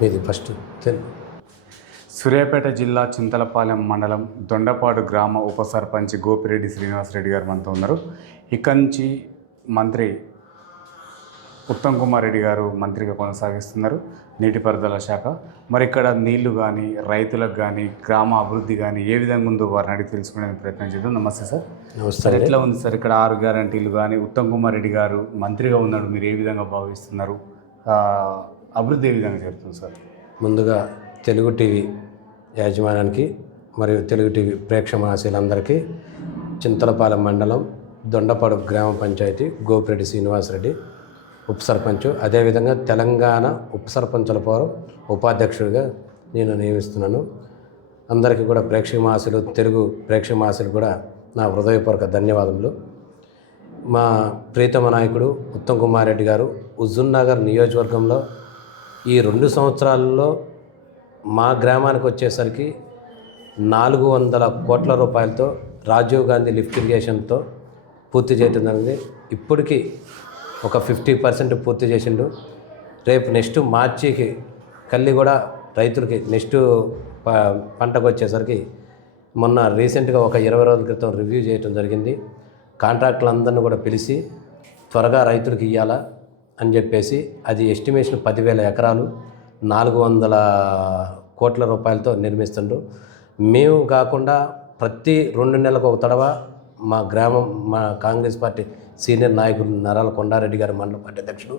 మీది ఫస్ట్ సూర్యాపేట జిల్లా చింతలపాలెం మండలం దొండపాడు గ్రామ ఉప సర్పంచ్ గోపిరెడ్డి శ్రీనివాసరెడ్డి గారు మనతో ఉన్నారు. ఇక్కడి నుంచి మంత్రి ఉత్తమ్ కుమార్ రెడ్డి గారు మంత్రిగా కొనసాగిస్తున్నారు, నీటిపారుదల శాఖ. మరి ఇక్కడ నీళ్లు కానీ, రైతులకు కానీ, గ్రామ అభివృద్ధి కానీ ఏ విధంగా ఉందో వారిని అడిగి తెలుసుకునే ప్రయత్నం చేద్దాం. నమస్తే సార్. నమస్తే. ఎట్లా ఉంది సార్ ఇక్కడ 6 గ్యారంటీలు కానీ, ఉత్తమ్ కుమార్ రెడ్డి గారు మంత్రిగా ఉన్నాడు, మీరు ఏ విధంగా భావిస్తున్నారు? అభివృద్ధి ఏ విధంగా జరుగుతుంది సార్? ముందుగా తెలుగు టీవీ యాజమాన్యానికి మరియు తెలుగు టీవీ ప్రేక్షమాశీలందరికీ చింతలపాలెం మండలం దొండపాడు గ్రామ పంచాయతీ గోపిరెడ్డి శ్రీనివాసరెడ్డి ఉప సర్పంచ్, అదేవిధంగా తెలంగాణ ఉప సర్పంచుల ఫోరం ఉపాధ్యక్షుడిగా నేను నియమిస్తున్నాను. అందరికీ కూడా ప్రేక్షమాశులు, తెలుగు ప్రేక్షమాశులు కూడా నా హృదయపూర్వక ధన్యవాదములు. మా ప్రీతమ నాయకుడు ఉత్తమ్ కుమార్ రెడ్డి గారు హుజూర్నగర్ నియోజకవర్గంలో ఈ 2 సంవత్సరాల్లో మా గ్రామానికి వచ్చేసరికి 400 కోట్ల రూపాయలతో రాజీవ్ గాంధీ లిఫ్ట్ ఇరిగేషన్తో పూర్తి చేయడం జరిగింది. ఇప్పటికీ ఒక 50% పూర్తి చేసిండు. రేపు నెక్స్ట్ మార్చికి కల్లి కూడా రైతులకి నెక్స్ట్ పంటకు వచ్చేసరికి మొన్న రీసెంట్గా ఒక 20 రోజుల క్రితం రివ్యూ చేయడం జరిగింది. కాంట్రాక్టులందరినీ కూడా పిలిచి త్వరగా రైతులకు ఇవ్వాలా అని చెప్పేసి అది ఎస్టిమేషన్ 10,000 ఎకరాలు 400 కోట్ల రూపాయలతో నిర్మిస్తుండ్రు. మేము కాకుండా ప్రతి 2 నెలలకు ఒక తడవ మా గ్రామం, మా కాంగ్రెస్ పార్టీ సీనియర్ నాయకులు నరాల కొండారెడ్డి గారు మండల పార్టీ అధ్యక్షుడు,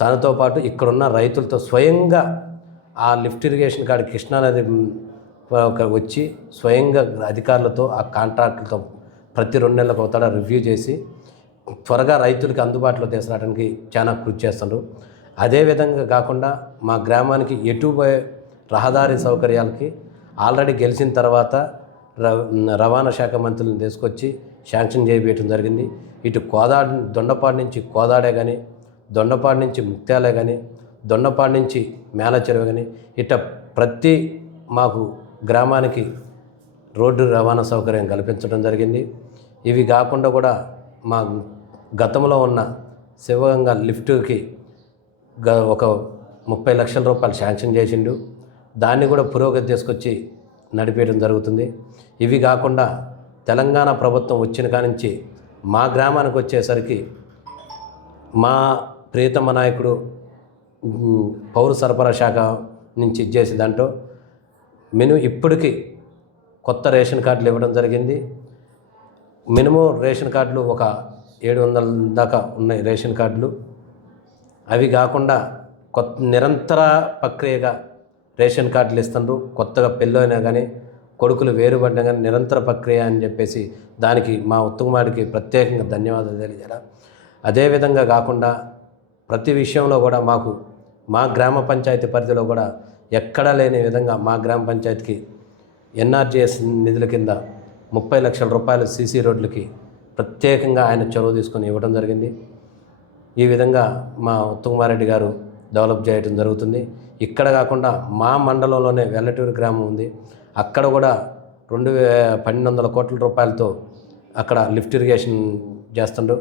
తనతో పాటు ఇక్కడున్న రైతులతో స్వయంగా ఆ లిఫ్ట్ ఇరిగేషన్ కాడ కృష్ణానది వచ్చి స్వయంగా అధికారులతో ఆ కాంట్రాక్టులతో ప్రతి 2 నెలలకు ఒక తడవ రివ్యూ చేసి త్వరగా రైతులకి అందుబాటులో తీసుకురావడానికి చాలా కృషి చేస్తున్నారు. అదేవిధంగా కాకుండా మా గ్రామానికి ఎటుపోయే రహదారి సౌకర్యాలకి ఆల్రెడీ గెలిచిన తర్వాత రవాణా శాఖ మంత్రులను తీసుకొచ్చి శాంక్షన్ చేయబోయటం జరిగింది. ఇటు దొండపాడు నుంచి కోదాడే కానీ, దొండపాడు నుంచి ముత్యాలే కానీ, దొండపాడు నుంచి మేలచెరువు కానీ, ఇట ప్రతి మాకు గ్రామానికి రోడ్డు రవాణా సౌకర్యం కల్పించడం జరిగింది. ఇవి కాకుండా కూడా మా గతంలో ఉన్న శివగంగా లిఫ్ట్కి ఒక 30 లక్షల రూపాయలు శాంక్షన్ చేసిండు. దాన్ని కూడా పురోగతి తీసుకొచ్చి నడిపేయడం జరుగుతుంది. ఇవి కాకుండా తెలంగాణ ప్రభుత్వం వచ్చిన కానించి మా గ్రామానికి వచ్చేసరికి మా ప్రియతమ నాయకుడు పౌర సరఫరా శాఖ నుంచి ఇచ్చేసి దాంట్లో ఇప్పటికీ కొత్త రేషన్ కార్డులు ఇవ్వడం జరిగింది. మినిమం రేషన్ కార్డులు ఒక 700 దాకా ఉన్నాయి రేషన్ కార్డులు. అవి కాకుండా నిరంతర ప్రక్రియగా రేషన్ కార్డులు ఇస్తున్నారు. కొత్తగా పెళ్ళైనా కానీ, కొడుకులు వేరుపడినా కానీ నిరంతర ప్రక్రియ అని చెప్పేసి దానికి మా ఉత్తమాడికి ప్రత్యేకంగా ధన్యవాదాలు తెలియజేయాలి. అదేవిధంగా కాకుండా ప్రతి విషయంలో కూడా మాకు మా గ్రామ పంచాయతీ పరిధిలో కూడా ఎక్కడా లేని విధంగా మా గ్రామ పంచాయతీకి ఎన్ఆర్జీఎస్ నిధుల కింద 30 లక్షల రూపాయలు సీసీ రోడ్లకి ప్రత్యేకంగా ఆయన చొరవ తీసుకొని ఇవ్వడం జరిగింది. ఈ విధంగా మా ఉత్తమ్ కుమార్ రెడ్డి గారు డెవలప్ చేయడం జరుగుతుంది. ఇక్కడ కాకుండా మా మండలంలోనే వెల్లటూరు గ్రామం ఉంది, అక్కడ కూడా 1,200 కోట్ల రూపాయలతో అక్కడ లిఫ్ట్ ఇరిగేషన్ చేస్తుండ్రు.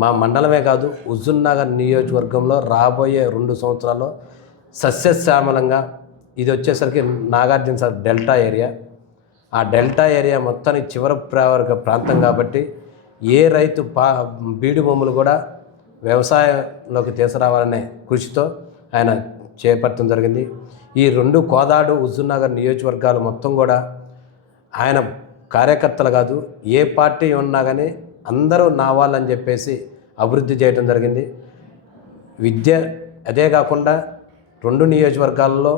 మా మండలమే కాదు, హుజూర్నగర్ నియోజకవర్గంలో రాబోయే 2 సంవత్సరాల్లో సస్యశ్యామలంగా ఇది వచ్చేసరికి నాగార్జున సార్ డెల్టా ఏరియా, ఆ డెల్టా ఏరియా మొత్తానికి చివరి ప్రాంతం కాబట్టి ఏ రైతు బీడు భూములు కూడా వ్యవసాయంలోకి తీసుకురావాలనే కృషితో ఆయన చేపట్టడం జరిగింది. ఈ 2 కోదాడు హుజూర్నగర్ నియోజకవర్గాలు మొత్తం కూడా ఆయన కార్యకర్తలు కాదు, ఏ పార్టీ ఉన్నా కానీ అందరూ నా వాళ్ళని చెప్పేసి అభివృద్ధి చేయడం జరిగింది. విద్య అదే కాకుండా 2 నియోజకవర్గాల్లో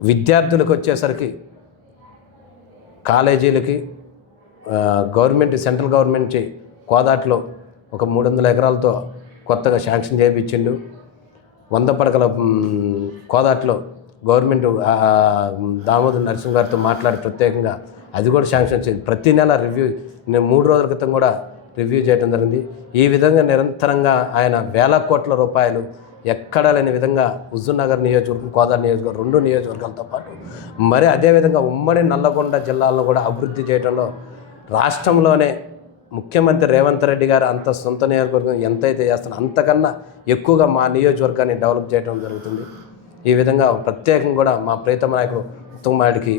విద్యార్థులకు వచ్చేసరికి కాలేజీలకి గవర్నమెంట్, సెంట్రల్ గవర్నమెంట్ కోదాట్లో ఒక 300 ఎకరాలతో కొత్తగా శాంక్షన్ చేయించిండు. 100 పడకల కోదాట్లో గవర్నమెంట్ దామోదర్ నరసింహ గారితో మాట్లాడి ప్రత్యేకంగా అది కూడా శాంక్షన్ చేసి ప్రతి నెల రివ్యూ, నేను 3 రోజుల క్రితం కూడా రివ్యూ చేయడం జరిగింది. ఈ విధంగా నిరంతరంగా ఆయన 1,000 కోట్ల రూపాయలు ఎక్కడా లేని విధంగా హుజూర్నగర్ నియోజకవర్గం, కోదాడ నియోజకవర్గం 2 నియోజకవర్గాలతో పాటు మరి అదేవిధంగా ఉమ్మడి నల్లగొండ జిల్లాలను కూడా అభివృద్ధి చేయడంలో రాష్ట్రంలోనే ముఖ్యమంత్రి రేవంత్ రెడ్డి గారు అంత సొంత నియోజకవర్గం ఎంతైతే చేస్తారో అంతకన్నా ఎక్కువగా మా నియోజకవర్గాన్ని డెవలప్ చేయడం జరుగుతుంది. ఈ విధంగా ప్రత్యేకంగా కూడా మా ప్రీతమ నాయకుడు ఉత్తమ్మాడికి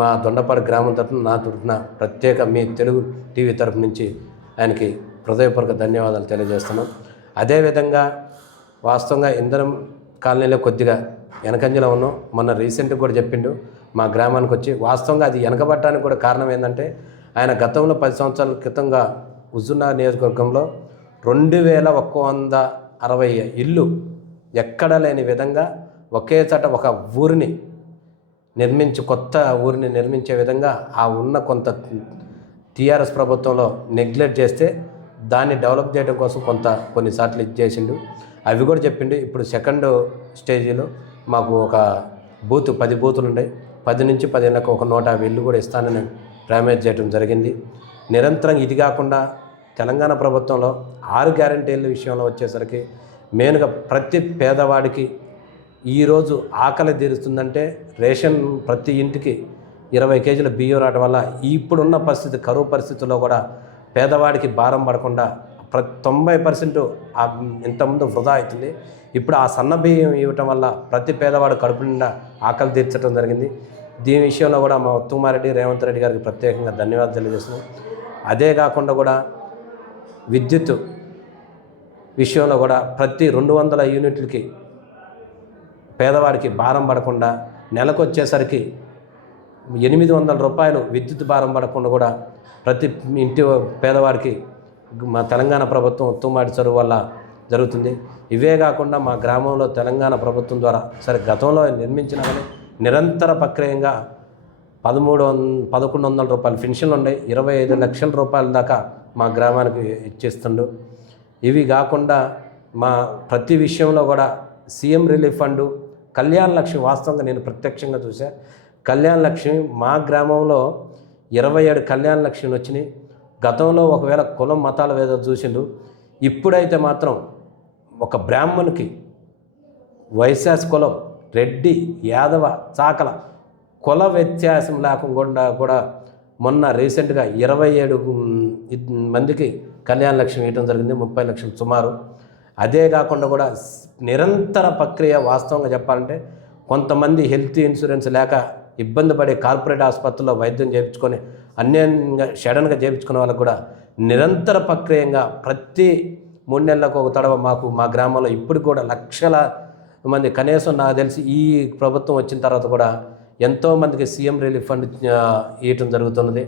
మా దొండపాడు గ్రామం తరఫున నా తరఫున ప్రత్యేక మీ తెలుగు టీవీ తరఫు నుంచి ఆయనకి హృదయపూర్వక ధన్యవాదాలు తెలియజేస్తున్నాం. అదేవిధంగా వాస్తవంగా ఇంధనం కాలనీలో కొద్దిగా వెనకంజలో ఉన్నాం. మొన్న రీసెంట్గా కూడా చెప్పిండు మా గ్రామానికి వచ్చి. వాస్తవంగా అది వెనకబట్టడానికి కూడా కారణం ఏంటంటే ఆయన గతంలో 10 సంవత్సరాల క్రితంగా హుజూర్నగర్ నియోజకవర్గంలో 2160 ఇల్లు ఎక్కడ లేని విధంగా ఒకే చోట ఒక ఊరిని కొత్త ఊరిని నిర్మించే విధంగా ఆ ఉన్న కొంత టీఆర్ఎస్ ప్రభుత్వంలో నెగ్లెక్ట్ చేస్తే దాన్ని డెవలప్ చేయడం కోసం కొన్నిసార్లు ఇది చేసిండు. అవి కూడా చెప్పిండు. ఇప్పుడు సెకండ్ స్టేజీలో మాకు ఒక 10 బూతులు ఉన్నాయి. 10 నుంచి 15లకు ఒక 150 ఇల్లు కూడా ఇస్తానని ప్రామిస్ చేయడం జరిగింది. నిరంతరం ఇది కాకుండా తెలంగాణ ప్రభుత్వంలో 6 గ్యారంటీల విషయంలో వచ్చేసరికి మెయిన్గా ప్రతి పేదవాడికి ఈరోజు ఆకలి తీరుస్తుందంటే రేషన్ ప్రతి ఇంటికి 20 కేజీల బియ్యం రావడం వల్ల ఇప్పుడున్న పరిస్థితి కరువు పరిస్థితుల్లో కూడా పేదవాడికి భారం పడకుండా 90% ఇంతకుముందు వృధా అవుతుంది. ఇప్పుడు ఆ సన్న బియ్యం ఇవ్వటం వల్ల ప్రతి పేదవాడు కడుపు నిండా ఆకలి తీర్చడం జరిగింది. దీని విషయంలో కూడా మా ఉత్తమారెడ్డి రేవంత్ రెడ్డి గారికి ప్రత్యేకంగా ధన్యవాదాలు తెలియజేస్తున్నాం. అదే కాకుండా కూడా విద్యుత్ విషయంలో కూడా ప్రతి 200 యూనిట్లకి పేదవాడికి భారం పడకుండా నెలకు వచ్చేసరికి 800 రూపాయలు విద్యుత్ భారం పడకుండా కూడా ప్రతి ఇంటి పేదవాడికి మా తెలంగాణ ప్రభుత్వం ఉత్తమాడి చదువు వల్ల జరుగుతుంది. ఇవే కాకుండా మా గ్రామంలో తెలంగాణ ప్రభుత్వం ద్వారా గతంలో నిర్మించిన నిరంతర ప్రక్రియంగా 1100 రూపాయలు పెన్షన్లు ఉన్నాయి. 25 లక్షల రూపాయల దాకా మా గ్రామానికి ఇచ్చేస్తుండు. ఇవి కాకుండా మా ప్రతి విషయంలో కూడా CM relief fund, Kalyana Lakshmi వాస్తవంగా నేను ప్రత్యక్షంగా చూసా. కళ్యాణ లక్ష్మి మా గ్రామంలో 27 కళ్యాణ లక్ష్మిని వచ్చినాయి. గతంలో ఒకవేళ కులం మతాల ఏదో చూసిండు. ఇప్పుడైతే మాత్రం ఒక బ్రాహ్మణుకి వైశ్యాస్ కులం, రెడ్డి, యాదవ, చాకల కుల వ్యత్యాసం లేకుండా కూడా మొన్న రీసెంట్గా 27 మందికి కళ్యాణ లక్ష్మి ఇవ్వడం జరిగింది, 30 లక్షలు సుమారు. అదే కాకుండా కూడా నిరంతర ప్రక్రియ వాస్తవంగా చెప్పాలంటే కొంతమంది హెల్త్ ఇన్సూరెన్స్ లేక ఇబ్బంది పడే కార్పొరేట్ ఆసుపత్రుల్లో వైద్యం చేయించుకొని అన్యంగా సడన్గా చేయించుకునే వాళ్ళకు కూడా నిరంతర ప్రక్రియంగా ప్రతి 3 నెలలకు ఒక తడవ మా గ్రామంలో ఇప్పుడు కూడా లక్షల మంది, కనీసం నాకు తెలిసి ఈ ప్రభుత్వం వచ్చిన తర్వాత కూడా ఎంతోమందికి సీఎం రిలీఫ్ ఫండ్ ఇవ్వటం జరుగుతున్నది.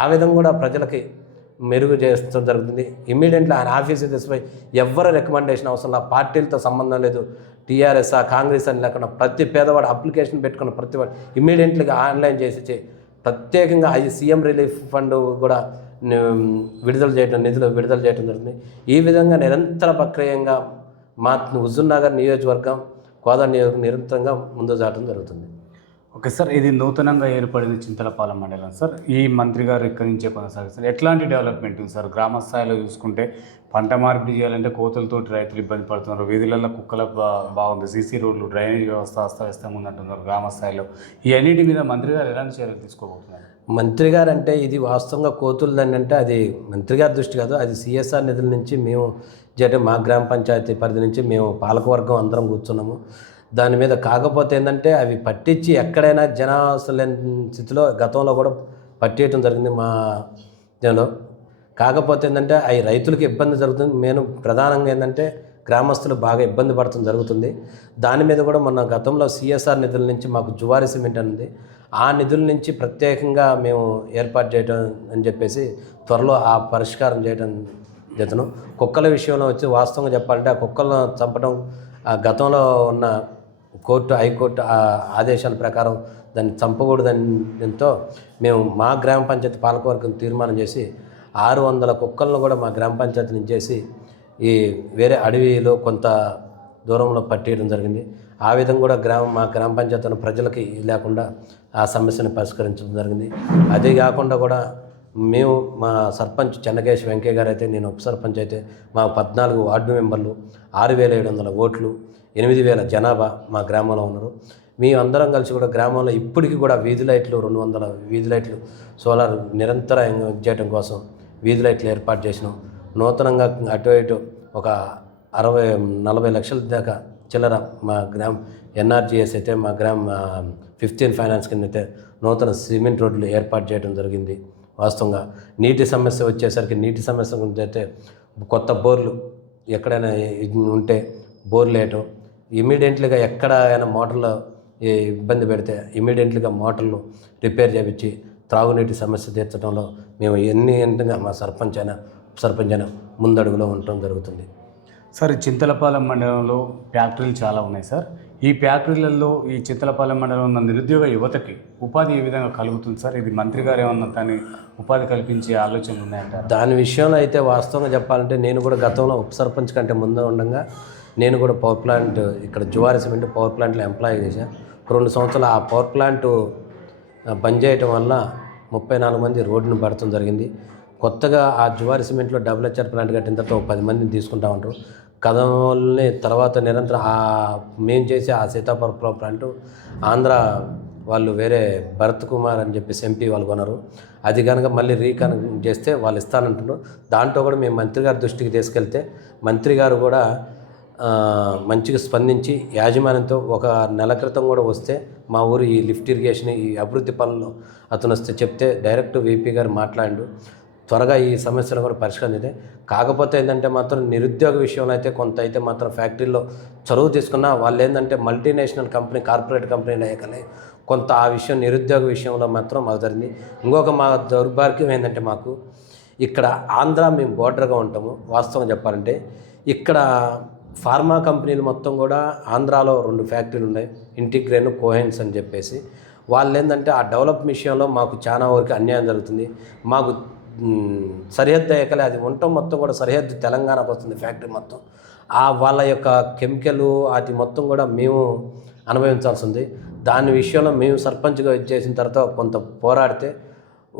ఆ విధంగా కూడా ప్రజలకి మెరుగు చేస్తూ జరుగుతుంది. ఇమ్మీడియట్లీ ఆయన ఆఫీస్కి తెచ్చిపోయి ఎవరు రికమెండేషన్ అవసరం లేదు, పార్టీలతో సంబంధం లేదు, టీఆర్ఎస్ కాంగ్రెస్ అని లేకుండా ప్రతి పేదవాడు అప్లికేషన్ పెట్టుకున్న ప్రతివాడు ఇమ్మీడియట్లీగా ఆన్లైన్ చేసి ప్రత్యేకంగా అది సీఎం రిలీఫ్ ఫండ్ కూడా నిధులు విడుదల చేయడం జరుగుతుంది. ఈ విధంగా నిరంతర ప్రక్రియంగా మా హుజూర్నగర్ నియోజకవర్గం, కోదాడ నియోజకవర్గం నిరంతరంగా ముందు సాగడం జరుగుతుంది. ఓకే సార్, ఇది నూతనంగా ఏర్పడింది చింతలపాలెం మండలం సార్. ఈ మంత్రి గారు ఇక్కడి నుంచే కొనసాగిస్తారు. ఎట్లాంటి డెవలప్మెంట్ ఉంది సార్? గ్రామ స్థాయిలో చూసుకుంటే పంట మార్పిడి చేయాలంటే కోతులతోటి రైతులు ఇబ్బంది పడుతున్నారు, వీధులలో కుక్కల బాగుంది, సీసీ రోడ్లు, డ్రైనేజ్ వ్యవస్థ అస్తవ్యస్తంగా ఉందంటున్నారు గ్రామ స్థాయిలో. ఈ అన్నిటి మీద మంత్రి గారు ఎలాంటి చర్యలు తీసుకోబోతున్నారు? మంత్రి గారు అంటే ఇది వాస్తవంగా కోతులదని అంటే అది మంత్రి గారి దృష్టి కాదు, అది సిఎస్ఆర్ నిధుల నుంచి మేము మా గ్రామ పంచాయతీ పరిధి నుంచి మేము పాలకవర్గం అందరం కూర్చున్నాము దాని మీద. కాకపోతే ఏంటంటే అవి పట్టించి ఎక్కడైనా జనావసరం స్థితిలో గతంలో కూడా పట్టేయటం జరిగింది మా జనంలో. కాకపోతే ఏంటంటే అవి రైతులకి ఇబ్బంది జరుగుతుంది. నేను ప్రధానంగా ఏంటంటే గ్రామస్తులు బాగా ఇబ్బంది పడటం జరుగుతుంది. దాని మీద కూడా మొన్న గతంలో సిఎస్ఆర్ నిధుల నుంచి మాకు జువారి సిమెంట్ అనేది ఆ నిధుల నుంచి ప్రత్యేకంగా మేము ఏర్పాటు చేయడం అని చెప్పేసి త్వరలో ఆ పరిష్కారం చేయడం జతను. కుక్కల విషయంలో వచ్చి వాస్తవంగా చెప్పాలంటే ఆ కుక్కలను చంపడం గతంలో ఉన్న హైకోర్టు ఆదేశాల ప్రకారం దాన్ని చంపకూడదని దీంతో మేము మా గ్రామ పంచాయతీ పాలకవర్గం తీర్మానం చేసి 600 కుక్కలను కూడా మా గ్రామ పంచాయతీ నుంచి చేసి ఈ వేరే అడవిలో కొంత దూరంలో పట్టేయడం జరిగింది. ఆ విధంగా కూడా మా గ్రామ పంచాయతీ ప్రజలకి లేకుండా ఆ సమస్యను పరిష్కరించడం జరిగింది. అదే కాకుండా కూడా మేము మా సర్పంచ్ చెన్నకేశ్ వెంకయ్య గారు అయితే, నేను ఉప సర్పంచ్ అయితే మా 14 వార్డు మెంబర్లు, 6700 ఓట్లు, 8000 జనాభా మా గ్రామంలో ఉన్నారు. మేమందరం కలిసి కూడా గ్రామంలో ఇప్పటికీ కూడా వీధి లైట్లు 200 వీధి లైట్లు సోలార్ నిరంతరం చేయడం కోసం వీధి లైట్లు ఏర్పాటు చేసినాం. నూతనంగా అటు ఇటు ఒక 60-40 లక్షల దాకా చిల్లర మా ఎన్ఆర్జీఎస్ అయితే మా 15 ఫైనాన్స్ కింద అయితే నూతన సిమెంట్ రోడ్లు ఏర్పాటు చేయడం జరిగింది. వాస్తవంగా నీటి సమస్య వచ్చేసరికి నీటి సమస్య గురించి అయితే కొత్త బోర్లు ఎక్కడైనా ఉంటే బోర్లు వేయటం, ఇమీడియట్లీగా ఎక్కడైనా మోటార్లు ఇబ్బంది పెడితే ఇమీడియట్లీగా మోటార్లు రిపేర్ చేయించి త్రాగునీటి సమస్య తీర్చడంలో మేము ఎంతగా మా సర్పంచ్ అయినా ముందడుగులో ఉండటం జరుగుతుంది. సార్, చింతలపాలెం మండలంలో ఫ్యాక్టరీలు చాలా ఉన్నాయి సార్. ఈ ఫ్యాక్టరీలలో ఈ చింతలపాలెం మండలంలో ఉన్న నిరుద్యోగ యువతకి ఉపాధి ఏ విధంగా కలుగుతుంది సార్? ఇది మంత్రి గారు ఏమన్నా దాన్ని ఉపాధి కల్పించే ఆలోచనలు ఉన్నాయంటారు? దాని విషయంలో అయితే వాస్తవంగా చెప్పాలంటే నేను కూడా గతంలో ఉప సర్పంచ్ కంటే ముందు ఉండగా నేను కూడా పవర్ ప్లాంట్ ఇక్కడ జువారి సిమెంట్ పవర్ ప్లాంట్లో ఎంప్లాయీ చేశాను. 2 సంవత్సరాలు ఆ పవర్ ప్లాంట్ బంద్ చేయటం వల్ల 34 మంది రోడ్డును పడటం జరిగింది. కొత్తగా ఆ జువారి సిమెంట్లో WHR ప్లాంట్ కట్టిన తర్వాత 10 మందిని తీసుకుంటా ఉంటారు. కథల్ని తర్వాత నిరంతరం మేము చేసే ఆ సీతాపూర్ ప్లాంట్ ఆంధ్ర వాళ్ళు వేరే భరత్ కుమార్ అని చెప్పేసి MP వాళ్ళు కొన్నారు. అది కనుక మళ్ళీ రీకనెక్ట్ చేస్తే వాళ్ళు ఇస్తానంటున్నారు. దాంట్లో కూడా మేము మంత్రి గారి దృష్టికి తీసుకెళ్తే మంత్రి గారు కూడా మంచిగా స్పందించి యాజమాన్యంతో ఒక నెల క్రితం కూడా వస్తే మా ఊరు ఈ లిఫ్ట్ ఇరిగేషన్ ఈ అభివృద్ధి పనులు అతను వస్తే చెప్తే డైరెక్ట్ VP గారు మాట్లాడు త్వరగా ఈ సమస్యలు కూడా పరిష్కరించింది. కాకపోతే ఏంటంటే మాత్రం నిరుద్యోగ విషయంలో అయితే కొంత అయితే మాత్రం ఫ్యాక్టరీలో చొరవ తీసుకున్నా వాళ్ళు ఏంటంటే మల్టీనేషనల్ కంపెనీ కార్పొరేట్ కంపెనీలు అయ్యాకనే కొంత ఆ విషయం నిరుద్యోగ విషయంలో మాత్రం మాకు జరిగింది. ఇంకొక మా దౌర్భాగ్యం ఏంటంటే మాకు ఇక్కడ ఆంధ్ర మేము బోర్డర్గా ఉంటాము. వాస్తవం చెప్పాలంటే ఇక్కడ ఫార్మా కంపెనీలు మొత్తం కూడా ఆంధ్రాలో 2 ఫ్యాక్టరీలు ఉన్నాయి, ఇంటిగ్రేన్ కోహెన్స్ అని చెప్పేసి. వాళ్ళు ఏంటంటే ఆ డెవలప్ విషయంలో మాకు చాలా వరకు అన్యాయం జరుగుతుంది. మాకు సరిహద్దు అయ్యకలే అది ఉండటం మొత్తం కూడా సరిహద్దు తెలంగాణకు వస్తుంది ఫ్యాక్టరీ మొత్తం. వాళ్ళ యొక్క కెమికల్ అది మొత్తం కూడా మేము అనుభవించాల్సి ఉంది. దాని విషయంలో మేము సర్పంచ్గా చేసిన తర్వాత కొంత పోరాడితే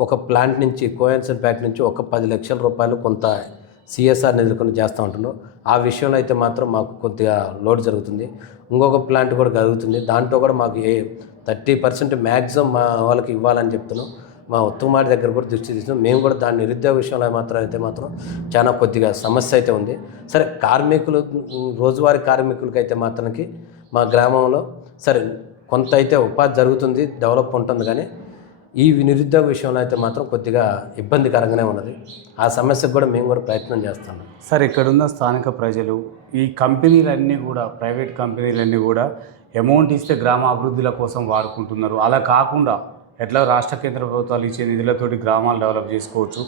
ఒక ప్లాంట్ నుంచి కోహెన్స్ ఫ్యాక్టరీ నుంచి ఒక 10 లక్షల రూపాయలు కొంత CSR నిధులు చేస్తూ ఉంటున్నాం. ఆ విషయంలో అయితే మాత్రం మాకు కొద్దిగా లోడ్ జరుగుతుంది. ఇంకొక ప్లాంట్ కూడా జరుగుతుంది. దాంట్లో కూడా మాకు 30% మ్యాక్సిమం మా వాళ్ళకి ఇవ్వాలని చెప్తున్నాం. మా ఉత్తమాడి దగ్గర కూడా దృష్టి తీసుకున్నాం. మేము కూడా దాని నిరుద్యోగ విషయంలో మాత్రం చాలా కొద్దిగా సమస్య అయితే ఉంది. సరే, కార్మికులు రోజువారీ కార్మికులకైతే మాత్రానికి మా గ్రామంలో సరే కొంత అయితే ఉపాధి జరుగుతుంది, డెవలప్ ఉంటుంది. కానీ ఈ నిరుద్యోగ విషయంలో అయితే మాత్రం కొద్దిగా ఇబ్బందికరంగానే ఉన్నది. ఆ సమస్యకు కూడా మేము కూడా ప్రయత్నం చేస్తాం. సార్, ఇక్కడున్న స్థానిక ప్రజలు ఈ కంపెనీలన్నీ కూడా ప్రైవేట్ కంపెనీలన్నీ కూడా అమౌంట్ ఇస్తే గ్రామ అభివృద్ధుల కోసం వాడుకుంటున్నారు. అలా కాకుండా ఎట్లా రాష్ట్ర కేంద్ర ప్రభుత్వాలు ఇచ్చే నిధులతోటి గ్రామాలు డెవలప్ చేసుకోవచ్చు,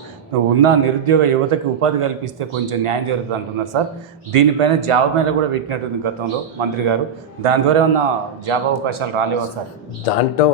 ఉన్న నిరుద్యోగ యువతకి ఉపాధి కల్పిస్తే కొంచెం న్యాయం జరుగుతుంది అంటున్నారు సార్. దీనిపైన జాబ్ మేళ కూడా పెట్టినట్టుంది గతంలో మంత్రి గారు. దాని ద్వారా ఏమన్నా జాబ్ అవకాశాలు రాలేవా సార్? దాంట్లో